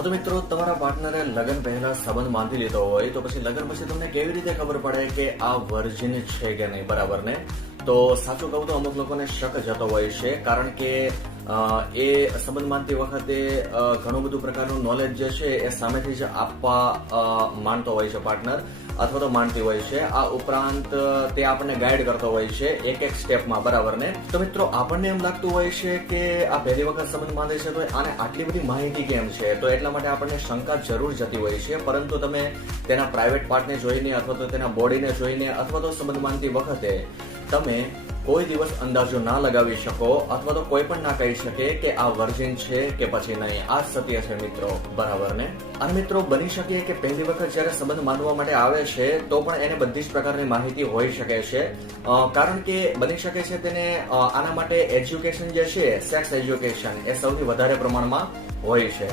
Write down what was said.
હા તો મિત્રો, તમારા પાર્ટનરે લગ્ન પહેલા સંબંધ બાંધી લીધો હોય તો પછી લગ્ન પછી તમને કેવી રીતે ખબર પડે કે આ વર્જિન છે કે નહીં, બરાબર ને? તો સાચું કહું તો અમુક લોકોને શક જતો હોય છે, કારણ કે એ સંબંધ બાંધતી વખતે ઘણું બધું પ્રકારનું નોલેજ જે છે એ સામેથી જ આપવા માનતો હોય છે પાર્ટનર, અથવા તો માનતી હોય છે. આ ઉપરાંત તે આપણને ગાઈડ કરતો હોય છે એક એક સ્ટેપમાં, બરાબર ને? તો મિત્રો, આપણને એમ લાગતું હોય છે કે આ પહેલી વખત સંબંધ બાંધે છે તો આને આટલી બધી માહિતી કેમ છે, તો એટલા માટે આપણને શંકા જરૂર જતી હોય છે. પરંતુ તમે તેના પ્રાઇવેટ પાર્ટને જોઈને, અથવા તો તેના બોડીને જોઈને, અથવા તો સંબંધ બાંધતી વખતે તમે કોઈ દિવસ અંદાજો ના લગાવી શકો, અથવા તો કોઈ પણ ના કહી શકે કે આ વર્જિન છે કે પછી નહીં. આ સત્ય છે મિત્રો, બરાબર ને? અને મિત્રો, બની શકે કે પહેલી વખત જયારે સંબંધ બાંધવા માટે આવે છે તો પણ એને બધી જ પ્રકારની માહિતી હોઈ શકે છે, કારણ કે બની શકે છે તેને આના માટે એજ્યુકેશન જે છે, સેક્સ એજ્યુકેશન, એ સૌથી વધારે પ્રમાણમાં હોય છે.